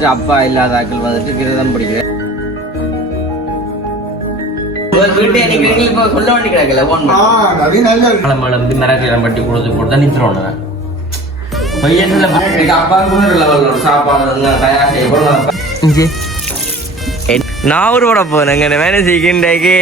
வந்துட்டு அப்பா இல்லாத ஆட்கள் வந்துட்டு விரதம் பிடிக்கிறேன். சொல்ல வேண்டி கிடக்கல மிரக்கலாம் பட்டி கொடுத்து போட்டு தான் நிறுத்துறோம். நான் ஊரோட போனேங்க வேலை செய்கின்றைக்கு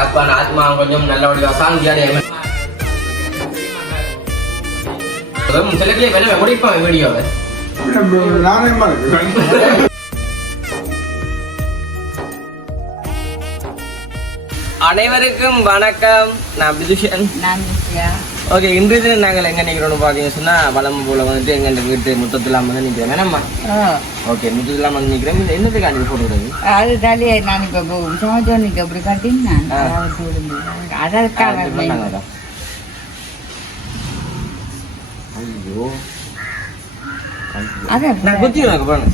அப்பா ஆத்மா கொஞ்சம் நல்லபடியா சாங்கியாரு சிலக்கிலே வேலை முடிப்பான் வீடியோவை. அனைவருக்கும் வணக்கம். நான் பிதுஷன். ஓகே, இன்றைய தினம் நாங்கள் எங்க நிக்கிறோம் பாத்தீங்கன்னு சொன்னா வளம் போல வந்துட்டு எங்க வீட்டு முத்தத்துலாம் வந்து நிக்கிறேன். வேணாம்மா? ஓகே, முத்தத்துலாம் வந்து நிக்கிறேன். இந்த என்னத்துக்கு போடுறது அது தலையை நான் இப்ப சோஜோனிக்கு அப்படி கட்டினா அதற்காக. ஐயோ, நான் குத்தி பாருங்க.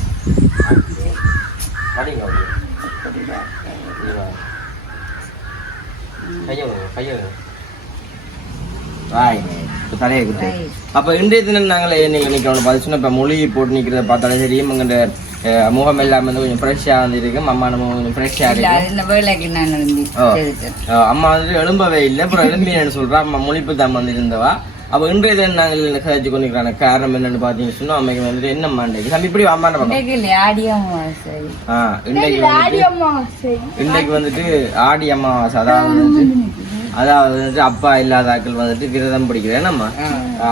அப்ப இன்றைய தினம் நாங்களே நினைக்கிறோம். இப்ப மொழி போட்டு நிக்கிறத பார்த்தாலும் சரி, எங்க முகம் எல்லாம் வந்து கொஞ்சம் ஃப்ரெஷ்ஷா வந்து இருக்கு. அம்மா நம்ம கொஞ்சம் ஃப்ரெஷ்ஷா இருக்கு. அம்மா வந்து எழும்பவே இல்லை. அப்புறம் எழும்பினு சொல்றா. அம்மா மொழிப்பு தான் வந்து இருந்தவா. அப்ப இன்றைய தினம் நாங்கள் கதைச்சு கொண்டிருக்கிற காரணம் என்னன்னு பாத்தீங்கன்னு சொன்னா, அம்மைக்கு வந்துட்டு என்ன மாண்டேக்கு தம்பி இப்படி அம்மான இன்றைக்கு வந்துட்டு ஆடி அமாவாசை. அதாவது வந்துட்டு அப்பா இல்லாத ஆட்கள் வந்துட்டு விரதம் பிடிக்கிறேன். நம்ம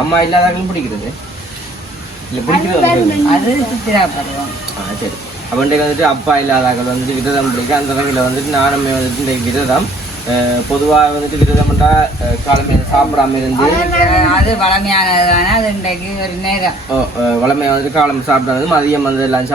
அம்மா இல்லாத ஆட்கள் பிடிக்கிறது இல்ல, பிடிக்கிறது சரி. அப்ப இன்றைக்கு வந்துட்டு அப்பா இல்லாத ஆட்கள் வந்துட்டு விரதம் பிடிக்க அந்த வகையில வந்துட்டு நானுமே வந்துட்டு இன்றைக்கு விரதம். பொதுவாக வந்துட்டு விரதம் பண்ணா காலமே சாப்பிடாம இருந்து அது வளமையானதான அது இன்றைக்கு ஒரு நேரம் வளமையா வந்துட்டு காலம் சாப்பிடாது. மதியம் வந்து எல்லாம்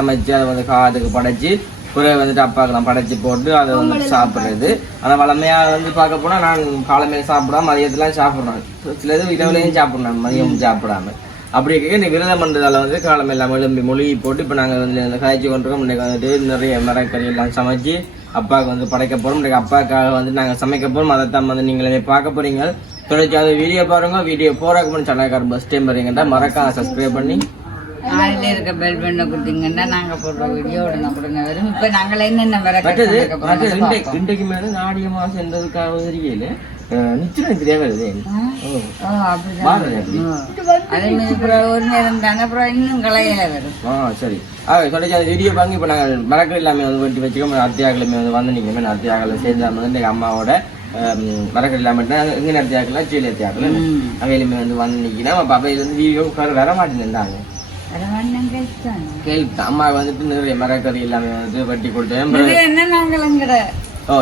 சமைச்சு அதை வந்து காதுக்கு படைச்சு குறைய வந்துட்டு அப்பாக்கெல்லாம் படைச்சி போட்டு அதை வந்துட்டு சாப்பிட்றது. ஆனால் வளமையாக வந்து பார்க்க போனால் நான் காலமையில சாப்பிடாம மதியத்துலாம் சாப்பிட்றேன். சிலது இரவுலையும் சாப்பிட்றேன், மதியம் சாப்பிடாம. அப்படி இருக்க இந்த விரதம் பண்ணுறதால வந்து காலமையெல்லாம் எழும்பி மொழி போட்டு இப்போ நாங்கள் வந்து இந்த காய்ச்சி கொண்டிருக்கோம். இன்றைக்கு வந்துட்டு நிறைய மரக்கறி எல்லாம் சமைச்சு அப்பாவுக்கு வந்து படைக்க போகிறோம். இன்றைக்கு அப்பாவுக்காக வந்து நாங்கள் சமைக்க போகிறோம். அதைத்தான் வந்து நீங்களே பார்க்க போறீங்க. தொடர்ச்சி அது வீடியோ பாருங்க. வீடியோ போறதுக்கு முன்னாடி சேனல்கார ஃபர்ஸ்ட் டைம் வரீங்கன்னா மறக்காம சப்ஸ்கிரைப் பண்ணி ஆளில் இருக்க பெல் பண்ண கொடுத்தீங்கன்னா நாங்கள் போடுற வீடியோ உடனே வரும். இப்போ நாங்கள் என்னென்ன இன்றைக்கு மேலே ஆடிய மாதம் எந்ததுக்காக தெரியல நிச்சயம் தெரியாது. அதே மாதிரி ஒரு நேரம் தானே அப்புறம் இன்னும் கலையில வரும். சரி, தொடர்ச்சி அது வீடியோ பாருங்க. இப்போ நாங்கள் மறக்க எல்லாமே வந்து வெட்டி வச்சுக்கோம். அத்தியாக்களுமே வந்து வந்து நிற்கணும். அத்தியாக்கள் சேர்ந்து வந்து எங்கள் அம்மாவோட மரக்கறி இல்லாம எங்க அத்தியாக்கலாம் சீலி அத்தியாக்கல அவையிலுமே வந்து வந்து நிற்கணும். அப்போ அவையில வந்து வீடியோ வர மாட்டேன்னு கேள்வி. அம்மா வந்துட்டு நிறைய மரக்கறி எல்லாமே வந்து வெட்டி கொடுத்தேன்.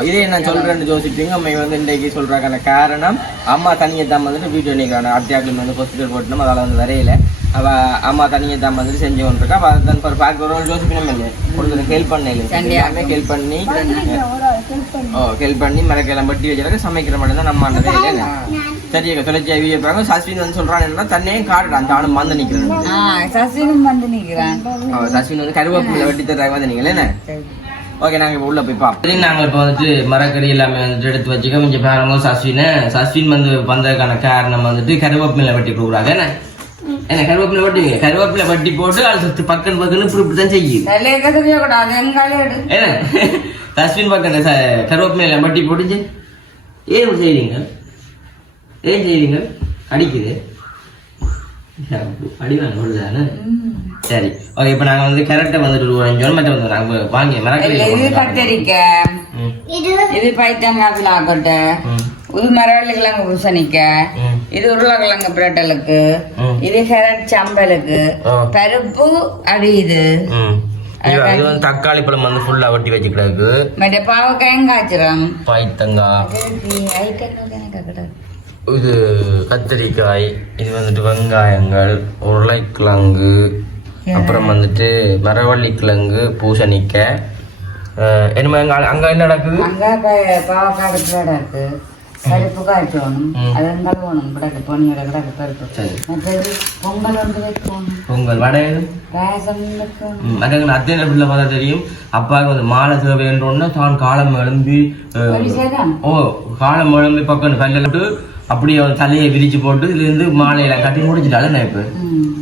இதே நான் சொல்றேன்னு யோசிப்பீங்க. அம்மா வந்து இன்றைக்கு சொல்றாங்க காரணம் அம்மா தனியை தான் வந்துட்டு வீடியோ நிற்கிறாங்க. அத்தியாக்கள் வந்து ஹாஸ்பிட்டல் போட்டோம். அதால வந்து வரையில அவ அம்மா தனியை தான் வந்துட்டு செஞ்சு கொண்டிருக்கா. அப்ப அதான் பார்க்க யோசிக்கணும் இல்லை கொடுத்து ஹெல்ப் பண்ணல ஹெல்ப் பண்ணி ஹெல்ப் பண்ணி மரக்கெல்லாம் வெட்டி வச்சுருக்க சமைக்கிற மட்டும் தான் நம்ம அந்த வேலையில சரி. தொலைச்சியா வீடியோ பாருங்க. சஸ்வின் வந்து சொல்றான் என்ன தன்னையும் காட்டுறான். அந்த ஆளும் வந்து நிக்கிறேன். சஸ்வின் வந்து கருவேப்பிலை வெட்டி தர்றாங்க வந்து நீங்களே என்ன. ஓகே, நாங்க இப்ப உள்ள போய் பார்ப்போம். நாங்க இப்ப வந்துட்டு மரக்கறி எல்லாமே வந்துட்டு எடுத்து வச்சுக்க கொஞ்சம் பாருங்க. சஸ்வின் வந்து வந்ததுக்கான காரணம் வந்துட்டு கருவேப்பிலை வெட்டி கொடுக்குறாங்க. என்ன கருவேப்பிலை வெட்டுவீங்க? கருவேப்பிலை வெட்டி போட்டு அது பக்கம் இப்படிதான் செய்யுது. என்ன சஸ்வின் பக்கம் கருவேப்பிலை வெட்டி போட்டு ஏன் செய்றீங்க? ஏன் செய்றீங்க? அடிக்குது அடிவாங்க தானே. சரி, ஓகே. இப்ப நாங்க வந்து கரெக்டா வந்துட்டு மற்ற வந்து நாங்க வாங்கி மரக்கறி கத்தரிக்காய், இது பைத்தங்காய் ஆக்கட்ட, இது மரவள்ளிக்கிழங்கு பூசணிக்காய், இது உருளைக்கிழங்கு பிரட்டலுக்கு, இது கேரட் சம்பலுக்கு, பருப்பு அடியுது, தக்காளி பழம் வந்து ஃபுல்லா வெட்டி வச்சுக்கிறாங்க. மற்ற பாவக்காயும் காய்ச்சிரும். பைத்தங்காய், இது கத்திரிக்காய், இது வந்துட்டு வெங்காயங்கள், உருளைக்கிழங்கு, அப்புறம் வந்துட்டு மரவள்ளி கிழங்கு, பூசணிக்காய். என்னமா அங்க என்ன நடக்குது? பருப்பு காய்ச்சணும் அதன் கழுவணும் கிடக்கு பொன்னியோட கிடக்கு பருப்பு மற்றது பொங்கல் வந்து வைக்கணும் பொங்கல் வடை பாயசம் வைக்கணும் மற்றவங்க அத்தனை பிள்ளை பார்த்தா தெரியும் அப்பாவுக்கு வந்து மாலை சேவைன்றோன்னா தான் காலம் எழும்பி காலம் எழும்பி பக்கம் கல்லிட்டு அப்படியே தலையை விரிச்சு போட்டு இதுலேருந்து மாலையில கட்டி முடிச்சுட்டாலும் நான் இப்போ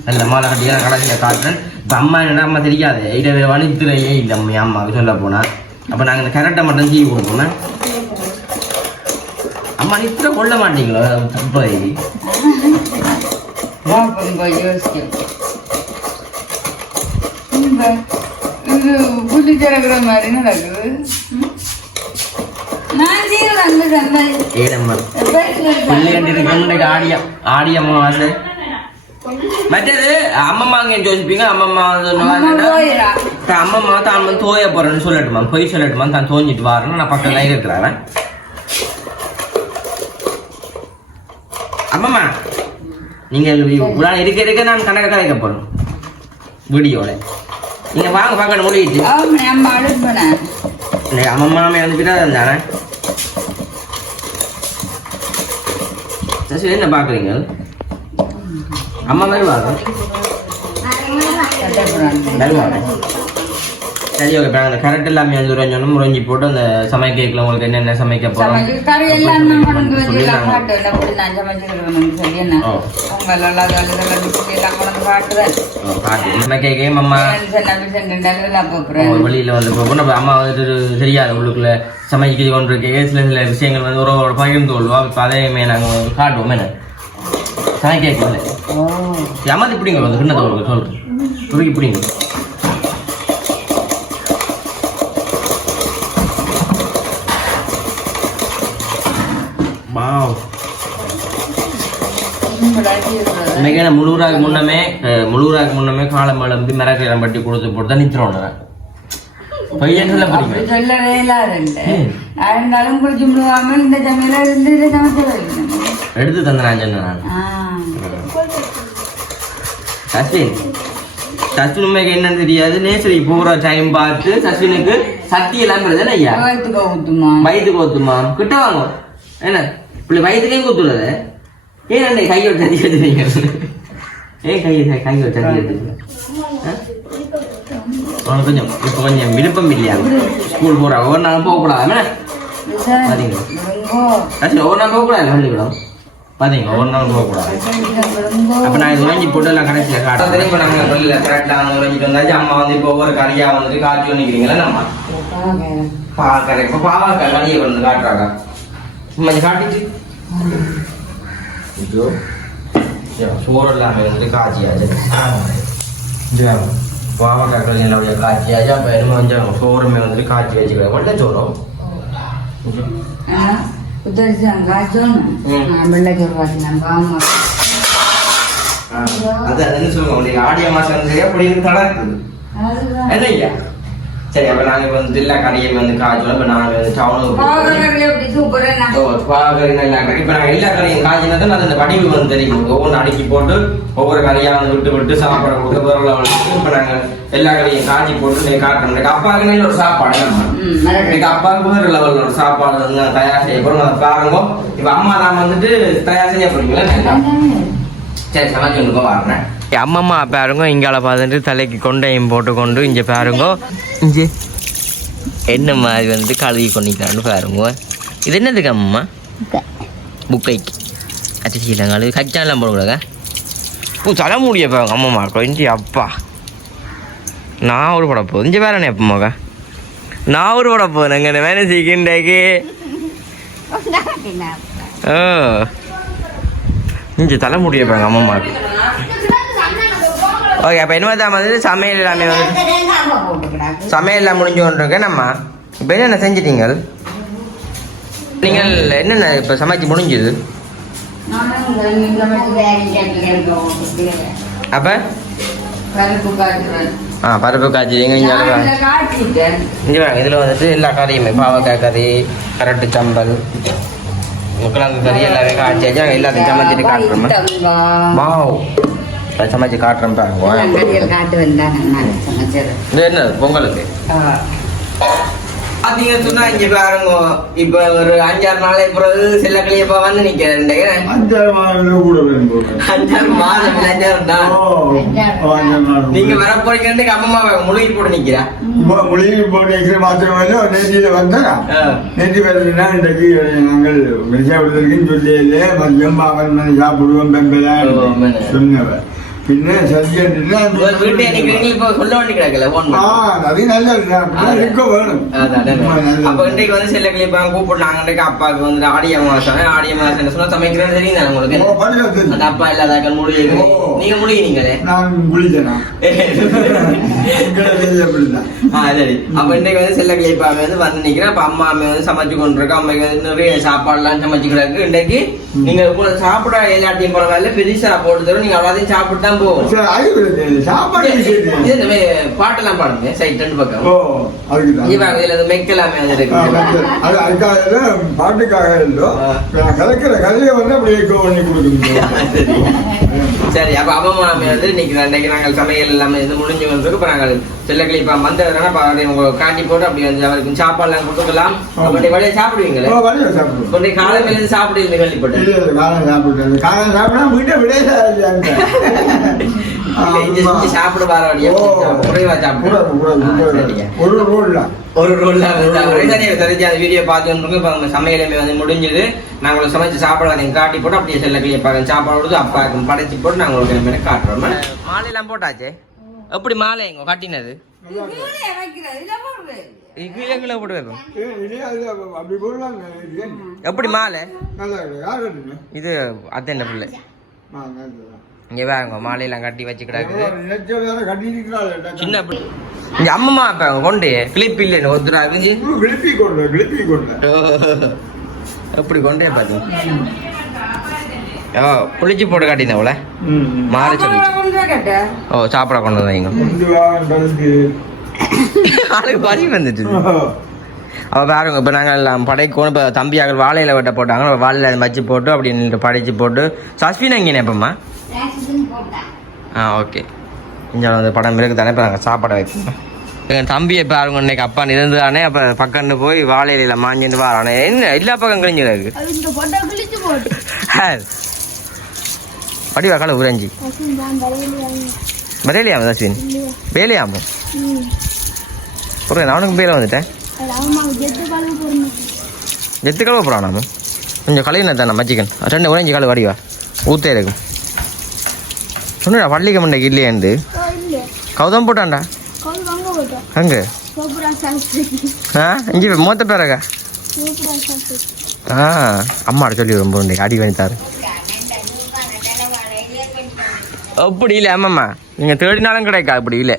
நல்ல மாலை கட்டி கடைசியில் காட்டுறேன் இப்போ அம்மா என்ன அம்மா தெரியாது இதை வணிகத்துறையே இல்லை அம்மாவுக்கு சொல்ல போனா அப்போ நாங்கள் இந்த கரெக்டாக மட்டும் செய்ய கொடுப்போம் அம்மா நித்திர கொள்ள மாட்டீங்களோ தப்பை புள்ளி திறக்கிற மாதிரி நடக்குது மற்றது அம்மம்மா யோசிப்பீங்க அம்மம்மா அம்மம்மா தான் வந்து தோய போறேன்னு சொல்லட்டுமா பொய் சொல்லட்டுமா தான் தோஞ்சிட்டு வரேன்னு நான் பக்கத்துல இருக்கிறேன் அம்மம்மா நீங்க இருக்க இருக்க நான் கணக்க கதைக்க போறேன் வீடியோல நீங்க வாங்க பார்க்கணும் முடியிட்டு அம்மம்மாமே வந்துட்டு தானே சரி என்ன பாக்குறீங்க அம்மா வருவாங்க சரி ஓகே இப்போ அந்த கரெக்ட் எல்லாமே வந்து உறைஞ்சோன்னு முறைஞ்சி போட்டு அந்த சமைக்கல உங்களுக்கு என்னென்ன சமைக்க போகிறோம் வெளியில் வந்து போகும் நம்ம அம்மா வந்துட்டு தெரியாது உள்ளுக்குள்ள சமைக்க கொண்டு இருக்க சில சில விஷயங்கள் வந்து ஒரு பகிர்ந்து கொள்வோம் இப்போ அதையுமே நாங்கள் வந்து காட்டுவோம் என்ன சமைக்கல அம்மா இப்படிங்க வந்து கிண்ணத்தை உங்களுக்கு சொல்கிறேன் துருக்கி இப்படிங்க முழுவராக முன்னமே காலம் எழும்பி மிரக்கெல்லாம் பட்டி கொடுத்து போட்டு தான் நித்திரோம் பையன் சொல்ல எடுத்து தந்த நான் சொன்னேன் சச்சின் சச்சின் உண்மைக்கு என்னன்னு தெரியாது நேசரி போகிற டைம் பார்த்து சச்சினுக்கு சக்தி எல்லாம் ஐயா வயிற்றுக்கு ஊத்துமா கிட்ட வாங்க என்ன இப்படி வயிற்றுக்கையும் குத்துறது ஏன் அண்ணே கையோட சதி எடுத்துறீங்க ஏன் கையோட சதி எடுத்துறீங்க உனக்கு கொஞ்சம் இப்போ கொஞ்சம் விருப்பம் இல்லையா ஸ்கூல் போகிறா ஒவ்வொரு நாளும் போகக்கூடாது பார்த்தீங்களா ஒவ்வொரு நாள் போகக்கூடாது பள்ளிக்கூடம் பார்த்தீங்க ஒவ்வொரு நாளும் போகக்கூடாது அப்போ நான் இது வாங்கி போட்டு எல்லாம் கடைசியில் காட்டும் திரும்ப நாங்கள் பள்ளியில் கரெக்டாக வாங்கிட்டு வந்தாச்சு அம்மா வந்து இப்போ ஒவ்வொரு கறியாக வந்துட்டு காய்ச்சி வந்துக்கிறீங்களா நம்ம பாக்கரை இப்போ பாவாக்காய் கறியை வந்து காட்டுறாங்க கொஞ்சம் காட்டிச்சு சோறு எல்லாமே வந்துட்டு காய்ச்சியாச்சு பாவக்காய் கறியை காய்ச்சியாச்சு அப்போ என்ன கொஞ்சம் சோறுமே வந்துட்டு காய்ச்சி வச்சுக்கிறேன் வெள்ளை சோறும் அதான் என்ன சொல்லுங்க ஆடியோ மாசம் எப்படி நடக்குது என்ன ஐயா சரி அப்ப நாங்க வந்து எல்லா கடையும் வந்து காய்ச்சோம் இப்ப நாங்க வந்து டவுனுக்கு இப்ப நாங்க எல்லா கடையும் காய்ச்சினா தான் அந்த வடிவு வந்து தெரியும் ஒவ்வொன்று அடுக்கி போட்டு ஒவ்வொரு கடையா வந்து விட்டு விட்டு சாப்பாடு கொடுக்க பொருள் இப்ப நாங்க எல்லா கடையும் காய்ச்சி போட்டு காட்டுறோம் அப்பாவுக்கு நல்ல ஒரு சாப்பாடு இன்னைக்கு அப்பாவுக்கு வேறு லெவல்ல ஒரு சாப்பாடு வந்து தயார் செய்ய போறோம் அதை பாருங்க இப்ப அம்மா தான் வந்துட்டு தயார் செய்ய போறீங்களா சரி சமைச்சு வரேன் அம்மம்மா பாருங்க இங்கால பார்த்துட்டு தலைக்கு கொண்டையும் போட்டுக்கொண்டு இங்கே பாருங்க இங்கே என்ன மாதிரி வந்து கழுவி கொண்டிக்கலான்னு பாருங்க இது என்னதுக்கு அம்மா புக்கைக்கு அரிசியில் கழுவி கச்சாலாம் போடக்கூடாதா தலை முடிய பாருங்க அம்மம்மா இருக்கும் இஞ்சி அப்பா நான் ஒரு பட போகுது இங்கே வேற எப்பமாக்கா நான் ஒரு பட போகுது அங்கே வேலை செய்கின்றாக்கு இஞ்சி தலை முடிய பாருங்க அம்மம்மாவுக்கு ஓகே அப்போ என்ன தான் வந்து சமையல் எல்லாமே வந்து சமையல் எல்லாம் முடிஞ்சு கொண்டிருக்கேன் நம்ம இப்போ என்னென்ன செஞ்சிட்டீங்க நீங்கள் என்னென்ன இப்போ சமைச்சு முடிஞ்சுது அப்போ பருப்பு காய்ச்சிங்க இங்கே வாங்க இதில் வந்துட்டு எல்லா கறியுமே பாவக்காய் கறி கரட்டு சம்பல் முக்கிழங்கு கறி எல்லாமே காய்ச்சி எல்லாத்தையும் சமைச்சிட்டு காட்டுறோம் வாவ் சமைச்சு காட்டுறேன் பாருங்க என்ன பொங்கலுக்கு பாத்தீங்கன்னு சொன்னா இங்க பாருங்க இப்ப ஒரு 5-6 நாளைக்கு பிறகு செல்லக்கிளியப்பா வந்து நிக்கிறேன் 5-6 மாதம் கூட வேணும் 5-6 மாதம் 5-6 நாள் நீங்க வர போறீங்கன்னு அம்மா முழுகி போட்டு நிக்கிறா மொழியில் போட்டு வைக்கிற மாத்திரமல்ல நேற்றியில வந்தா நேற்று வரதுன்னா இன்றைக்கு நாங்கள் விசாரிப்பதற்குன்னு சொல்லல மதியம் அவன் சாப்பிடுவோம் பெம்பலா சொன்னவன் பின்ன வீட்டை நிக்கிறீங்க இப்ப சொல்ல வேண்டி கிடக்கல அது நல்லது இருக்க வேணும் அப்ப இன்றைக்கு வந்து செல்லக்கிளியப்பா கூப்பிடுறாங்க இன்றைக்கு அப்பாவுக்கு வந்து ஆடி அமாவாசை சொன்னா சமைக்கிறேன்னு தெரியும் உங்களுக்கு அந்த அப்பா இல்லாத முழுகி நீங்க முழுகினீங்களே நான் முழிச்சேனா சரி அப்ப இன்றைக்கு வந்து செல்லக்கிளியப்பாவை வந்து நிக்கிறேன் அப்ப அம்மா வந்து சமைச்சு கொண்டு இருக்கா அம்மைக்கு வந்து நிறைய சாப்பாடுலாம் சமைச்சு கிடக்கு இன்றைக்கு நீங்க சாப்பிட எல்லாத்தையும் பரவாயில்ல பெருசா போட்டு தரும் நீங்க அவ்வளோதையும் சாப்பிட்டு பாட்டெல்லாம் பாடுங்க சைட் ரெண்டு பக்கம் மெக்கலாமே பாட்டுக்காக கலைக்கிற கதையை வந்து அப்படியே பண்ணி கொடுக்கணும். சரி அப்ப அம்மா வந்து இன்னைக்கு நாங்கள் சமையல் எல்லாமே இது முடிஞ்சு வந்திருக்கு இப்ப நாங்கள் செல்லக்கிளிப்பா வந்ததுனால உங்களுக்கு காட்டி போட்டு அப்படி வந்து அவருக்கு சாப்பாடு எல்லாம் கொடுக்கலாம் வழியை சாப்பிடுவீங்களே கொண்டே காலையில இருந்து சாப்பிடுவீங்க கேள்விப்பட்டேன் காலம் சாப்பிட்டா வீட்டை விட சாப்பிட வர வழியா குறைவா சாப்பிடுறேன் ஒரு ரோல்ல வீடியோ பார்த்து சமையலுமே வந்து முடிஞ்சது நாங்கள் சமைச்சு சாப்பாடு காட்டி போட்டு அப்படியே செல்லக்கிளியப்பா சாப்பாடு கொடுத்து அப்பா படைச்சு போட்டு நாங்கள் ஒரு காட்டுறோம் மாலையெல்லாம் போட்டாச்சே எப்படி மாலை எங்க கட்டினது எப்படி மாலை இது அது என்ன பிள்ளை இங்க வேங்க மாலையெல்லாம் கட்டி வச்சு கிடக்குது சின்ன இங்க அம்மா இப்ப கொண்டு கிளிப் இல்லைன்னு ஒத்துரா இருந்துச்சு எப்படி கொண்டே பாத்து புளிச்சு போட்டு காட்டினவுல மாறி சொல்லி ஓ சாப்பிட கொண்டு வந்தீங்க ஆளுக்கு பறி வந்துட்டு அவ பாருங்க இப்ப நாங்கள் எல்லாம் படைக்கணும் இப்ப தம்பியாக வாழையில வெட்ட போட்டாங்க வாழையில வச்சு போட்டு அப்படின்னு படைச்சு போட்டு சஸ்வின் எங்கே எப்பமா ஓகே இங்கே வந்து படம் இருக்கு தானே இப்போ நாங்கள் சாப்பாடை வைக்கணும் எங்கள் தம்பியை பாருங்க இன்னைக்கு அப்பா இருந்து தானே அப்போ பக்கம்னு போய் வாழையில மாஞ்சிட்டு வாரானே என்ன எல்லா பக்கம் கிழிஞ்சிருக்கு படிவா கால உரஞ்சி வரையிலையாம தஸ்வின் வேலையாமோ புரிய அவனுக்கு வேலை வந்துட்டேன் ஜெத்து கழுவ போகிறானாமோ கொஞ்சம் கழுவினா தானே மச்சிக்கன் ரெண்டு உரஞ்சி கால வடிவா ஊத்தே இருக்கும் சொன்னா பள்ளிக்கு மண்டைக்கு இல்லையாண்டு கௌதம் போட்டான்டா அங்க இங்கே மொத்த பேரக்கா அம்மாட சொல்லி ரொம்ப அடி வாங்கித்தாரு அப்படி இல்லை ஆமாம்மா நீங்கள் தேடினாலும் கிடைக்கா அப்படி இல்லை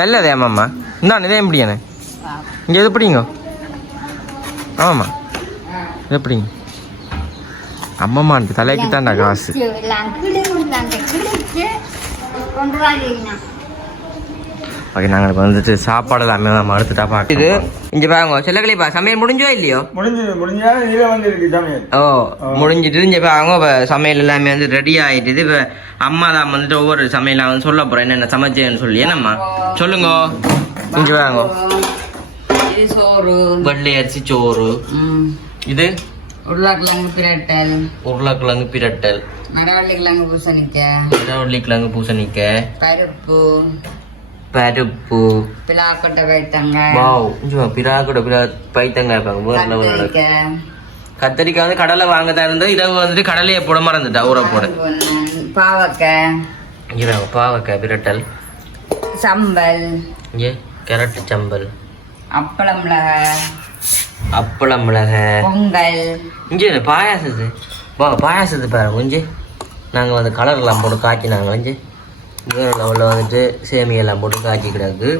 நல்லதே ஆமாம்மா இந்தான் இதே எப்படியானே இங்கே எது எப்படிங்க ஆமாம்மா எப்படிங்க அம்மம்மான்ட்டு தலைக்கு தான்டா காசு ஓகே நாங்கள் இப்போ வந்துட்டு சாப்பாடு எல்லாமே நம்ம எடுத்துட்டா பார்க்குது இங்கே பாருங்க செல்லக்கிளிப்பா சமையல் முடிஞ்சோ இல்லையோ முடிஞ்சிட்டு இங்கே பாருங்க இப்போ சமையல் எல்லாமே வந்து ரெடி ஆகிட்டுது இப்போ அம்மா தான் வந்துட்டு ஒவ்வொரு சமையலாக வந்து சொல்ல போகிறேன் என்னென்ன சமைச்சேன்னு சொல்லி என்னம்மா சொல்லுங்க இங்கே பாருங்க சோறு வெள்ளை அரிசி சோறு இது உருளைக்கிழங்கு பிரட்டல் மரவள்ளிக்கிழங்கு பூசணிக்காய் பருப்பு பிலாக்கொட்டை பைத்தங்காய் கத்தரிக்காய் வந்து கடலை வாங்கதான் இருந்தோம் இரவு வந்துட்டு கடலையை போட மறந்துட்டா ஊற போட பாவக்காய் பிரட்டல் சம்பல் கேரட் சம்பல் அப்பளம் மிளகா பொங்கல் இங்கே பாயாசத்து பாயாசத்து பாருங்க கொஞ்சம் நாங்கள் வந்து கலர்லாம் போட்டு காய்ச்சினாங்க கொஞ்சம் வேறு லெவலில் வந்துட்டு சேமியெல்லாம் போட்டு காய்ச்சி கிடக்கு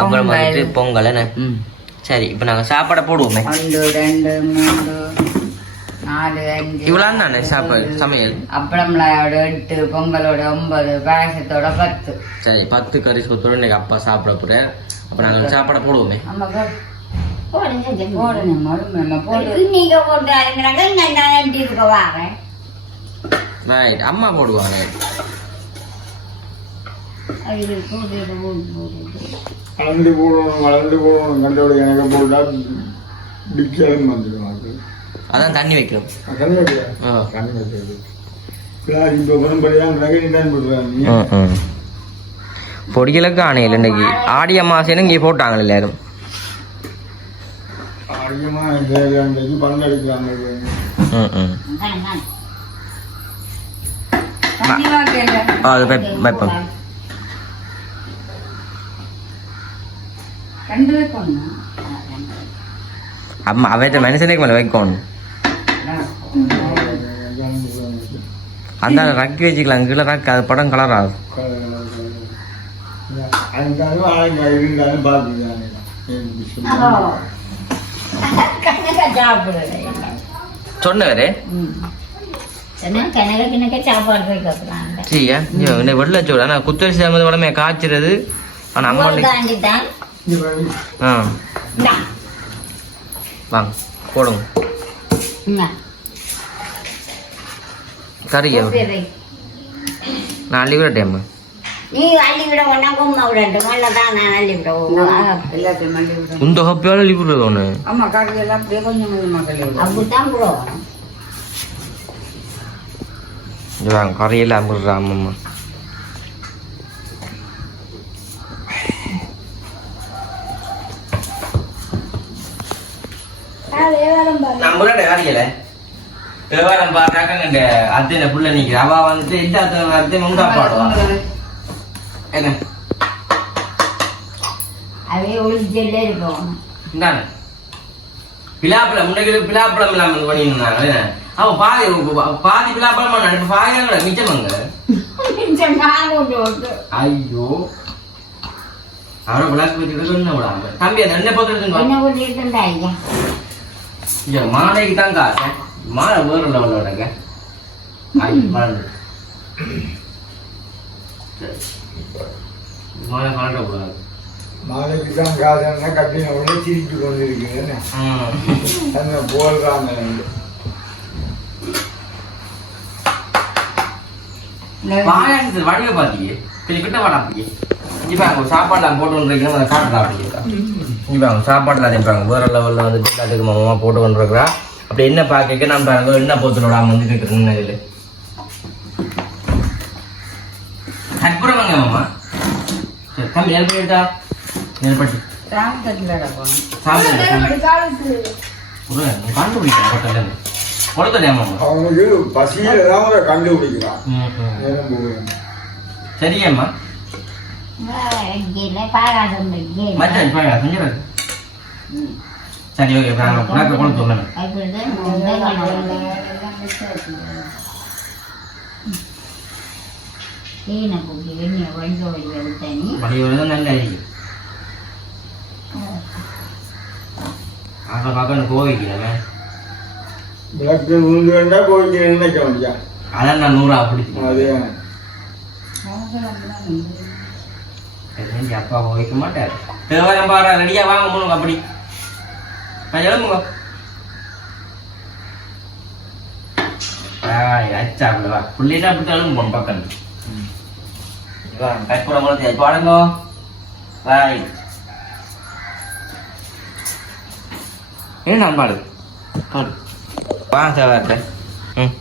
அப்புறம் வந்துட்டு பொங்கல் என்ன சரி இப்போ நாங்கள் சாப்பாடை போடுவோமே 1 2 3 4 5 இவ்வளோ தானே சாப்பாடு சமையல் அப்பளம் மிளகாயோட 8 பொங்கலோட 9 பாயாசத்தோட 10 சரி 10 கறி சொத்தோட இன்னைக்கு அப்பா சாப்பிட போகிறேன் அப்போ நாங்கள் சாப்பாடை போடுவோமே ரைட் அம்மா போடுவாங்க அது போட்டு வளர்ந்து போடணும் கண்டோட எனக்கு போட்டால் டிக்ஷனும் வந்துடும் அது. அதான் தண்ணி வைக்கணும். தண்ணி வைக்கிறேன் தண்ணி வைக்கிறது இப்போ வரும்படியாக நகை தான் போடுறாங்க. பொடிகளுக்கு ஆணையில் இன்னைக்கு ஆடி அமாவாசைன்னு இங்கே போட்டாங்க எல்லாரும். அதிகமாக அன்றைக்கு பங்கெடுக்கிறாங்க. அது வைப்போம். அம்மா அவற்றை மனுஷனுக்கு மேலே வைக்கணும். அந்த ரக்கி வச்சுக்கலாம் கீழே ரக்கு அது படம் கலர் ஆகும். இருந்தாலும் பார்த்துக்கிறாங்க. சொன்னவரே சரியா வெள்ள சோறு ஆனால் குத்தரிசி சாமது உடனே காய்ச்சிறது. ஆனால் அம்மா வாங்க போடுங்க கறியா நான் அள்ளி விட டைம் நீ அள்ளி விட ஒன்னா கும்மா விடட்டும் நல்லதான் நான் அள்ளி விடுவோம் எல்லாத்தையும் அள்ளி விடுவோம் இந்த ஹப்பியால் அள்ளி விடுறது ஒன்று ஆமா கடையில் எல்லாம் அப்படியே கொஞ்சம் கொஞ்சமாக கள்ளி விடுவோம் அப்படித்தான் ப்ரோ வாங்க கறியெல்லாம் விடுறா அம்மம்மா நம்மளோட காரியல விவகாரம் பார்த்தாக்க இந்த அத்தை புள்ள நிற்கிற அவ வந்துட்டு எல்லா அத்தை முண்டா பாடுவான் என்ன அதே ஒளிஞ்சல்லே இருக்கும் இந்தானே பிலாப்பழம் முன்னைக்கு பிலாப்பழம் இல்லாமல் பண்ணியிருந்தாங்க அவன் பாதி பிலாப்பழம் பண்ண இப்ப பாதி மிச்சமங்க ஐயோ அவரை விளாக்கு வச்சுக்கிட்டு என்ன விடாம தம்பி அந்த எண்ணெய் போட்டு மாலைக்கு தான் காசு மாலை வேறு லெவலோடங்க மாலை காண்டக்கூடாது மாலைக்கு தான் காசு கட்டின உடனே சிரிச்சு கொண்டு இருக்குங்க அந்த போடுறாங்க பாயாசத்தில் வடிவை பார்த்தீங்க கொஞ்சம் கிட்ட வாடாப்பீங்க இப்போ அவங்க சாப்பாடுலாம் போட்டு வந்துருக்கீங்க அதை காட்டுறா அப்படிங்கிறா இப்போ அவங்க சாப்பாடுலாம் அதிப்பாங்க வேறு லெவலில் வந்து எல்லாத்துக்கு மாமா போட்டு வந்துருக்குறா அப்படி என்ன பார்க்க நான் பாருங்க என்ன போத்துல வந்து கேட்குறேன்னு இதில் கற்பூரவங்க மாமா சரி தம்பி நெல் பண்ணிட்டா நெல் பட்டி கண்டுபிடிக்கிறேன் கொடுத்தேன் மாமா அவனுக்கு பசியில தான் கண்டுபிடிக்கிறான் சரியம்மா மச்சான் சரி ஓகே உனக்கு கொண்டு சொல்லணும் வழியோடு நல்ல அதை பார்க்க கோவிக்கிறேன் விளக்கு உண்டு வேண்டா கோவிக்கிறேன்னு நினைக்க முடியா அதான் நான் 100 பிடிக்கும் அதே அப்பா வைக்க மாட்டார் தேவாரம் பாடுற ரெடியா வாங்க மூணுங்க அப்படி எழுமுங்க அச்சா அப்படிவா பிள்ளைனா அப்படி எழும்பு பக்கம் கற்பூரம் குழந்தை பாடுங்க ராய் என்ன நான் பாடு பாடு வா தேவார்ட்ட ம்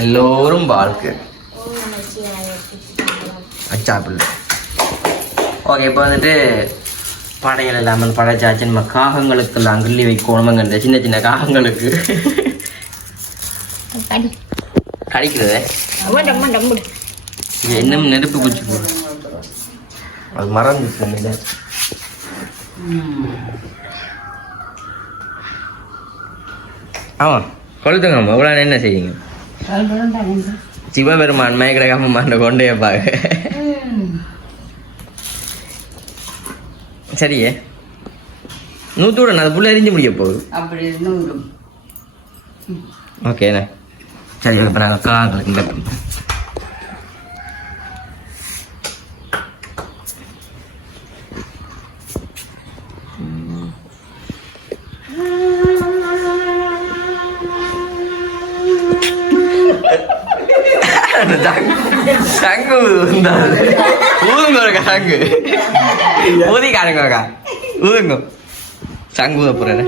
எல்லோரும் வாழ்க்கை அச்சாப்பிள் ஓகே இப்போ வந்துட்டு படைகள் இல்லாமல் படைச்சாச்சு நம்ம காகங்களுக்கெல்லாம் கிள்ளி வைக்கணுமங்க சின்ன சின்ன காகங்களுக்கு கடிக்கிறது இன்னும் நெருப்பு குச்சி போடும் அது மறந்துச்சு ஆமாம் கொளுத்துங்க அம்மா இவ்வளோ என்ன செய்யுங்க சிவபெருமான் மயக்கிரகம்மான் கொண்டே பாக சரியே 100 விட அது புள்ள எரிஞ்சு முடிய போகுது அப்படி 100 ஓகேண்ணே சரி இப்போ நாங்கள் காங்களுக்கு சங்கு ஊதுங்க ஒரு சங்கு ஊதி காணுங்க ஊதுங்க சங்கு ஊத போறேன்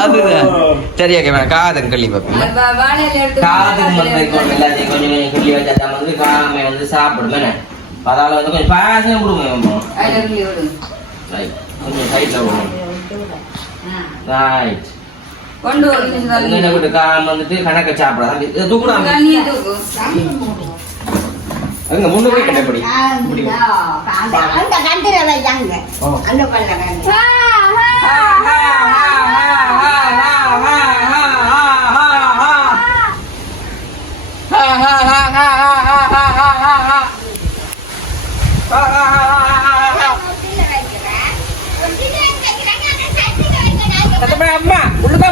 அதுதான் சரி ஓகே மேடம் காதுங்க கள்ளி பார்ப்போம் காதுக்கு மட்டும் எல்லாத்தையும் கொஞ்சம் கொஞ்சம் கிள்ளி வச்சா வந்து காமை வந்து சாப்பிடுமே அதால வந்து கொஞ்சம் பாயசம் கொடுங்க ரைட் கொஞ்சம் சைடில் விடுங்க ரைட் கொண்டு வந்து காம் வந்துட்டு கணக்க சாப்பிடாது தூக்குறாங்க அங்க முன்ன போய் கண்டபடி அந்த கண்டில வையாங்க அந்த பல்ல கண்டி அம்மா உள்ளதா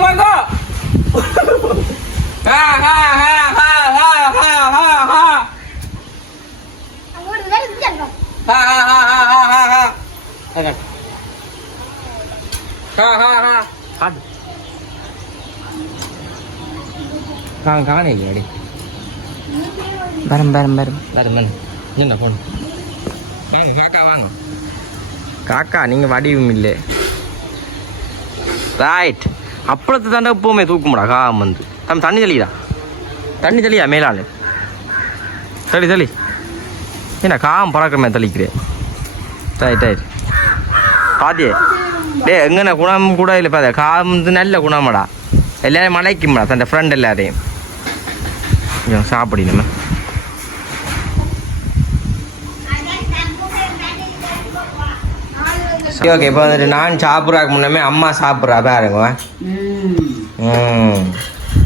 வாங்க காணே இல்லையாடி வரும் வரும் வரும் வரும் என்ன போன் வாங்க காக்கா வாங்க காக்கா நீங்கள் வடிவும் இல்லை ரைட் அப்பளத்தை தாண்டா எப்போவுமே தூக்கும்டா காம் வந்து தண்ணி தெளியா மேலாள் தள்ளி என்ன காம் பறக்கிறமே தெளிக்கிறேன் ரைட் ரைட் பாத்தியே டே எங்கண்ணா குணம் கூட இல்லை பாத்தியா காம் வந்து நல்ல குணமாடா எல்லாரையும் மலைக்கும்டா தன் ஃப்ரெண்ட் எல்லாரையும் சாப்பிடணுமே ஓகே இப்போ வந்துட்டு நான் சாப்பிட்றாக்கு முன்னமே அம்மா சாப்பிட்றா பாருங்க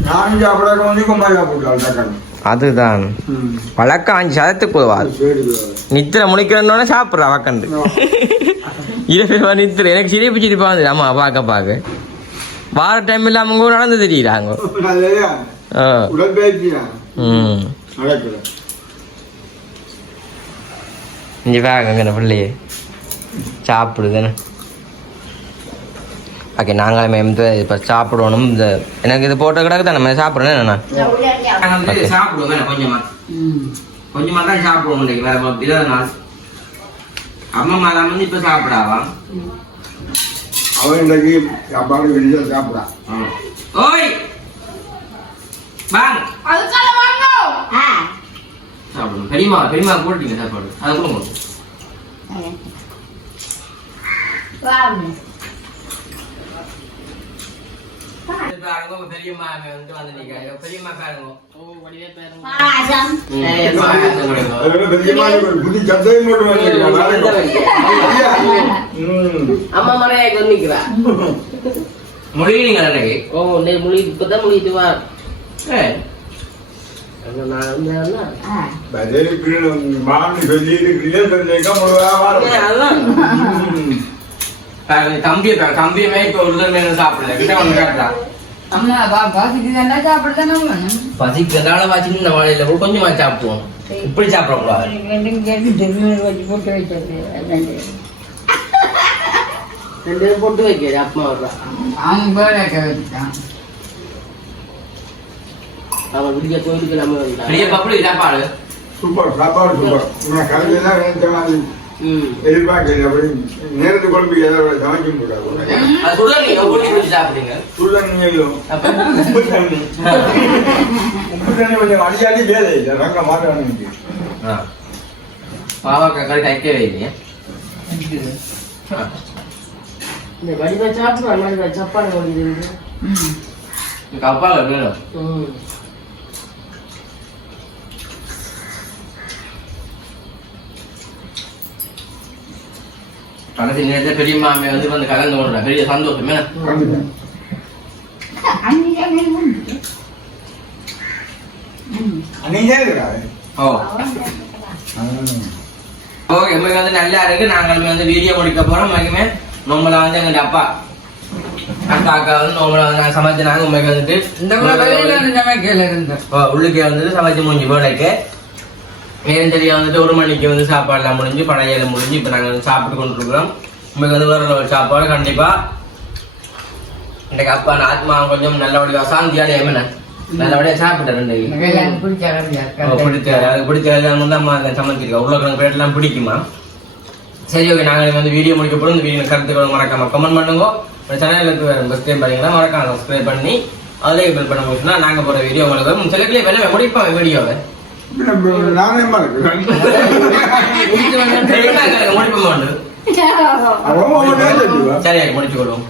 நானும் சாப்பிடாக்க வந்து கொம்பா சாப்பிட்டு அதுதான் வழக்கம் 5 சதத்துக்கு போவாது நித்திர முழிக்கிறோன்னே சாப்பிட்றா வக்கண்டு இரவு நித்திர எனக்கு சிரிப்பா வந்து அம்மா பார்க்க வார டைம் இல்லாம கூட நடந்து தெரியுறாங்க இங்கே வாங்க பிள்ளையே சாப்பிடுதானே ஓகே நாங்களும் வந்து இப்போ சாப்பிடணும் இந்த எனக்கு இது போட்ட கிடக்கு தான் நம்ம சாப்பிட்றேன் என்னண்ணா சாப்பிடுவோம் கொஞ்சமாக தான் சாப்பிடுவோம் இன்னைக்கு வேற இருபது நாள் அம்மா தான் வந்து இப்போ சாப்பிடாவா அவன் இன்னைக்கு சாப்பாடு வெளியே சாப்பிடா ஓய் வாங்க சாப்பிடுவோம் பெரியமா போட்டீங்க சாப்பாடு அதை கொடுங்க பெரியம்மா வந்து பெரியம்மா பாருங்க அம்மா மறையா கொண்டிக்கிறா மொழிங்க அன்னைக்கு மொழி இப்பதான் மொழிட்டு வா தம்பியுமே இப்ப உள்ள சாப்பிடல கிட்ட வந்து காட்டுறா பசிக்கிறதால வாச்சு இந்த வாழையில கொஞ்சமா சாப்பிடுவோம் இப்படி சாப்பிடக்கூடாது போட்டு வைக்க அப்பா அவன் விடிய கோயிலுக்கு நம்ம பப்படி சாப்பாடு சூப்பர் சாப்பாடு சூப்பர் கலைஞர் எதிர்பார்க்கல அப்படி நேரத்து குழம்பு ஏதாவது சமைக்க முடியாது சுடுதண்ணியும் உப்பு தண்ணி கொஞ்சம் அடியாடி வேலை இல்லை ரங்க மாற்ற பாவக்காய் தைக்கவே இல்லையா இந்த வடிவ சாப்பிடுவாங்க சப்பாடு வடிவு கப்பால வேணும் கடைசி நேரத்தில் பெரிய மாமே வந்து வந்து கலந்து கொள்றேன் பெரிய சந்தோஷம் கேட்கிறாரு ஓ ஓகே உங்களுக்கு வந்து நல்லா இருக்கு. நாங்களுமே வந்து வீடியோ முடிக்க போறோம். உங்களுக்குமே நம்மள வந்து எங்க அப்பா அக்கா வந்து நம்மள வந்து நான் சமைச்சு நாங்க உங்களுக்கு வந்துட்டு இந்த வெளியில சமைக்கல இருந்து உள்ளுக்கே வந்துட்டு சமைச்சு முடிஞ்சு வேலைக்கு நேரம் சரியா வந்துட்டு 1 மணிக்கு வந்து சாப்பாடுலாம் முடிஞ்சு பழையில முடிஞ்சு இப்ப நாங்க வந்து சாப்பிட்டு கொண்டு இருக்கிறோம். உங்களுக்கு வந்து வேற ஒரு சாப்பாடு கண்டிப்பா இன்னைக்கு அப்பா ஆத்மா கொஞ்சம் நல்லபடியா சாந்தியான என்ன நல்லபடியா சாப்பிட்டேன். பிடிச்ச அம்மா சமைச்சிருக்கா உருளைக்கிழங்கு பேட்டெல்லாம் பிடிக்குமா? சரி ஓகே நாங்கள் வந்து வீடியோ முடிக்க போகிறோம். இந்த வீடியோ கருத்துக்களை மறக்காம கமெண்ட் பண்ணுங்க. சேனலுக்கு ஃபஸ்ட் டைம் பார்த்தீங்கன்னா மறக்காம சப்ஸ்கிரைப் பண்ணி அதிலே பில் பண்ண போச்சுன்னா நாங்கள் போகிற வீடியோ உங்களுக்கு சில கிளிப் என்ன முடிப்போம் வீடியோவை நானே மறக்கிறேன் முடிப்போம். அவன் சரி முடிச்சு கொள்வோம்.